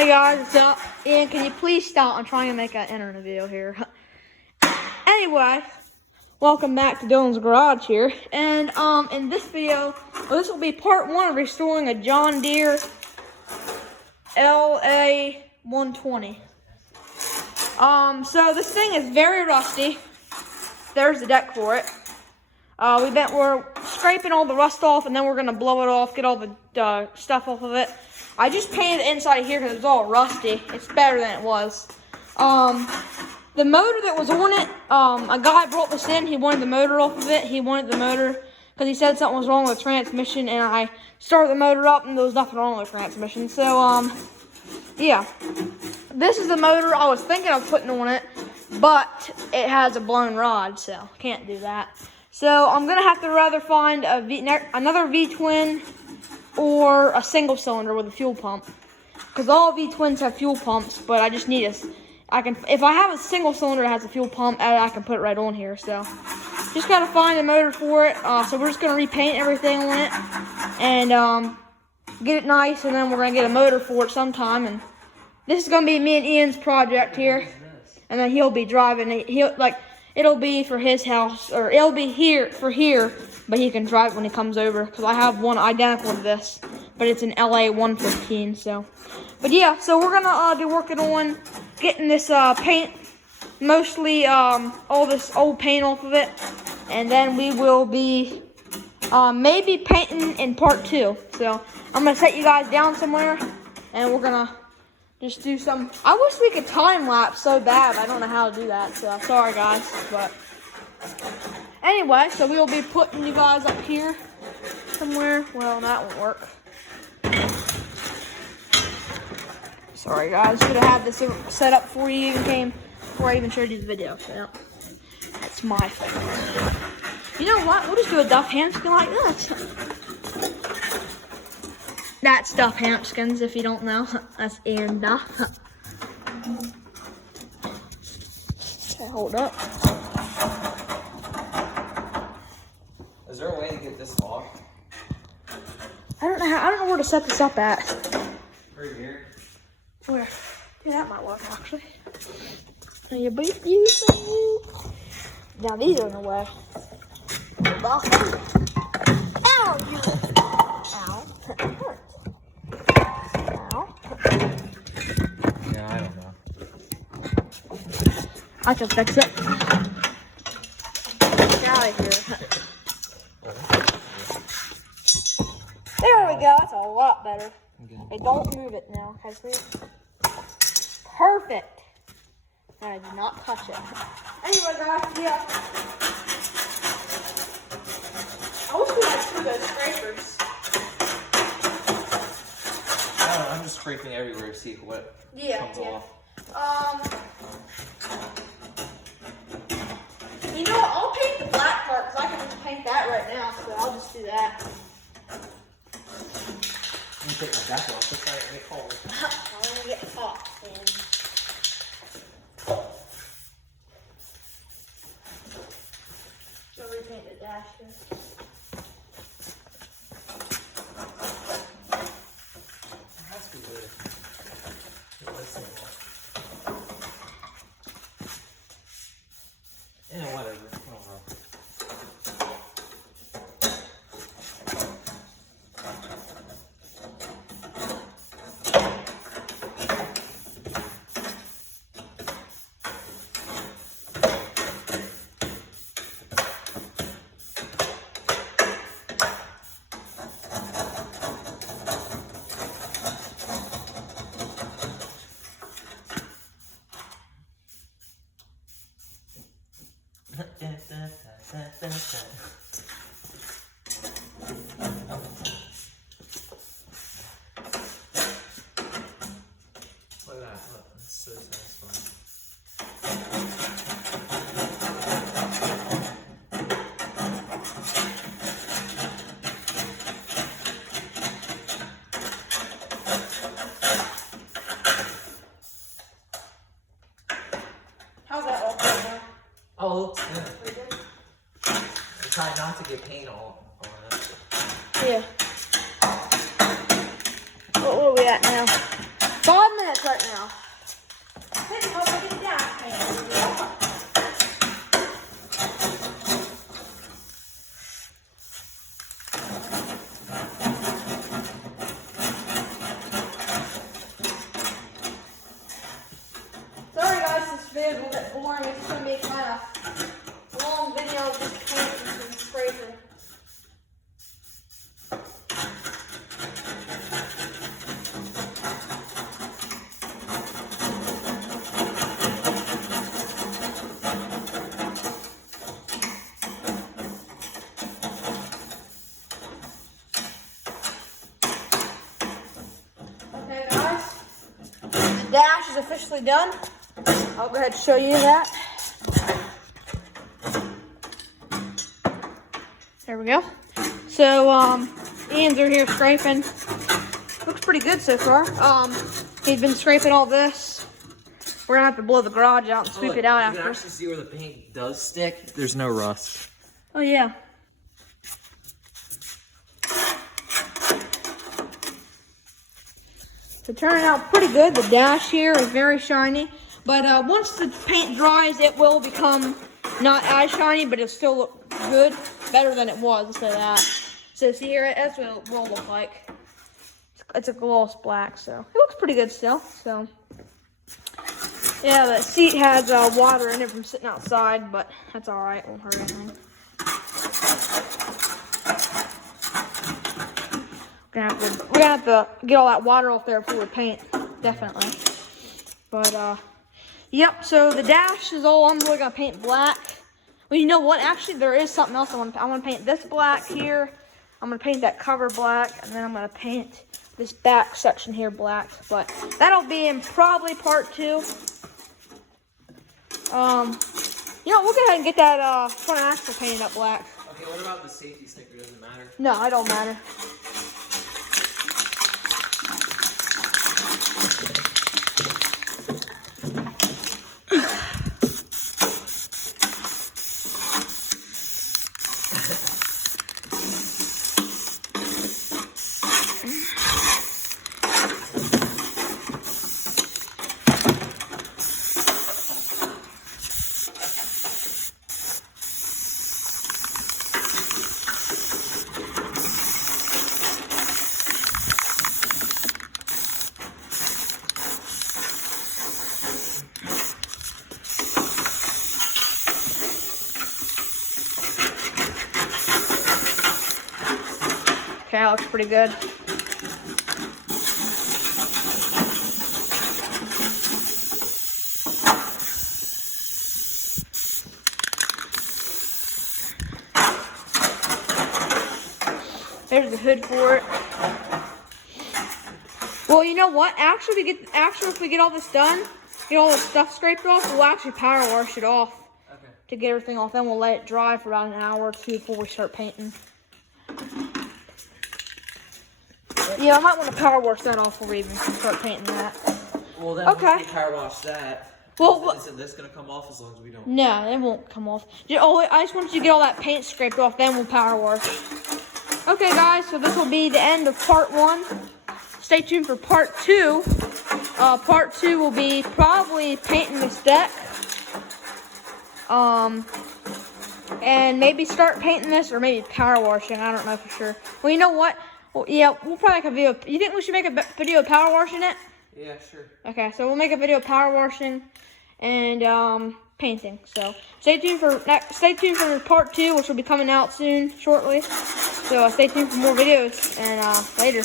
Hey guys, what's up? Ian, can you please stop? I'm trying to make an internet video here. Anyway, welcome back to Dylan's Garage here. And in this video, this will be part 1 of restoring a John Deere LA120. So this thing is very rusty. There's the deck for it. We're scraping all the rust off, and then we're gonna blow it off, get all the stuff off of it. I just painted the inside of here because it was all rusty. It's better than it was. The motor that was on it, a guy brought this in. He wanted the motor off of it. He wanted the motor because he said something was wrong with the transmission, and I started the motor up, and there was nothing wrong with the transmission. So, yeah. This is the motor I was thinking of putting on it, but it has a blown rod, so can't do that. So I'm gonna have to rather find another V-twin or a single cylinder with a fuel pump, because all V-twins have fuel pumps. But I just need if I have a single cylinder that has a fuel pump, I can put it right on here. So just gotta find a motor for it. So we're just gonna repaint everything on it and get it nice, and then we're gonna get a motor for it sometime. And this is gonna be me and Ian's project here, and then he'll be driving it. It'll be for his house, or it'll be for here, but he can drive when he comes over, because I have one identical to this, but it's an LA120, so. But yeah, so we're gonna be working on getting this paint, mostly all this old paint off of it, and then we will be maybe painting in part 2. So I'm gonna set you guys down somewhere, and we're gonna just do some. I wish we could time lapse so bad. I don't know how to do that, so sorry guys. But anyway, so we will be putting you guys up here somewhere. Well, that won't work. Sorry guys, should have had this set up before you even came, before I even showed you the video. So that's my fault. You know what? We'll just do a Duff Hampskin like this. That's Duff Hampskins, if you don't know. That's Ian Duff. Okay, hold up. Is there a way to get this off? I don't know where to set this up at. Right here. Where? Yeah, that might work actually. You beat you. Now these are in the way. Ow! Ow! Yeah, I don't know. I can fix it. Get out of here. There we go. That's a lot better. Hey, don't move it now. Okay, please. Perfect. I did not touch it. Anyway, guys, yeah. I wish we had 2 of those scrapers. I don't know, I'm just scraping everywhere to see what comes off. You know what? I'll paint the black part because I can just paint that right now, so I'll just do that. Let me take my jacket off. It's not any cold. I'm gonna get hot, man. Go repaint the dash here. Yeah, whatever. Look at that. Look, that's so satisfying. How's that all going? Oh, it looks good. Try not to get paint all on it. Yeah. What are we at now? 5 minutes right now. Then I'll get it down. Sorry guys, this video is a little bit boring. It's going to be kind of a long video of just painting and scraping. Okay guys, the dash is officially done. I'll go ahead and show you that. There we go. So, Ian's are here scraping. Looks pretty good so far. He's been scraping all this. We're gonna have to blow the garage out and sweep it out after. You can actually see where the paint does stick. There's no rust. Oh yeah. So turning out pretty good. The dash here is very shiny. But once the paint dries, it will become not as shiny, but it'll still look good. Better than it was, let's say that. So see here, that's what it will look like. It's a gloss black, so it looks pretty good still. So yeah, the seat has water in it from sitting outside, but that's all right. Won't hurt anything. We're gonna have to get all that water off there before we paint, definitely. But yep. So the dash is all I'm really gonna paint black. Well, you know what? Actually, there is something else I want to paint this black here. I'm gonna paint that cover black, and then I'm gonna paint this back section here black. But that'll be in probably part 2. You know, we'll go ahead and get that front axle painted up black. Okay, what about the safety sticker? Doesn't matter. No, it don't matter. Okay, that looks pretty good. There's the hood for it. Well, you know what? Actually, if we get all this done, get all the stuff scraped off, we'll actually power wash it off. Okay. To get everything off. Then we'll let it dry for about an hour or 2 before we start painting. Yeah, I might want to power wash that off before we even start painting that. Well, then okay. we power wash that. Well, isn't this gonna come off as long as we don't? No, it won't come off. I just want you to get all that paint scraped off, then we'll power wash. Okay, guys, so this will be the end of part 1. Stay tuned for part 2. Part 2 will be probably painting this deck. And maybe start painting this, or maybe power washing. I don't know for sure. Well, you know what? Well, yeah, we'll probably make a video. You think we should make a video of power washing it? Yeah, sure. Okay, so we'll make a video of power washing and painting. So stay tuned for part 2, which will be coming out soon, shortly. So stay tuned for more videos, and later.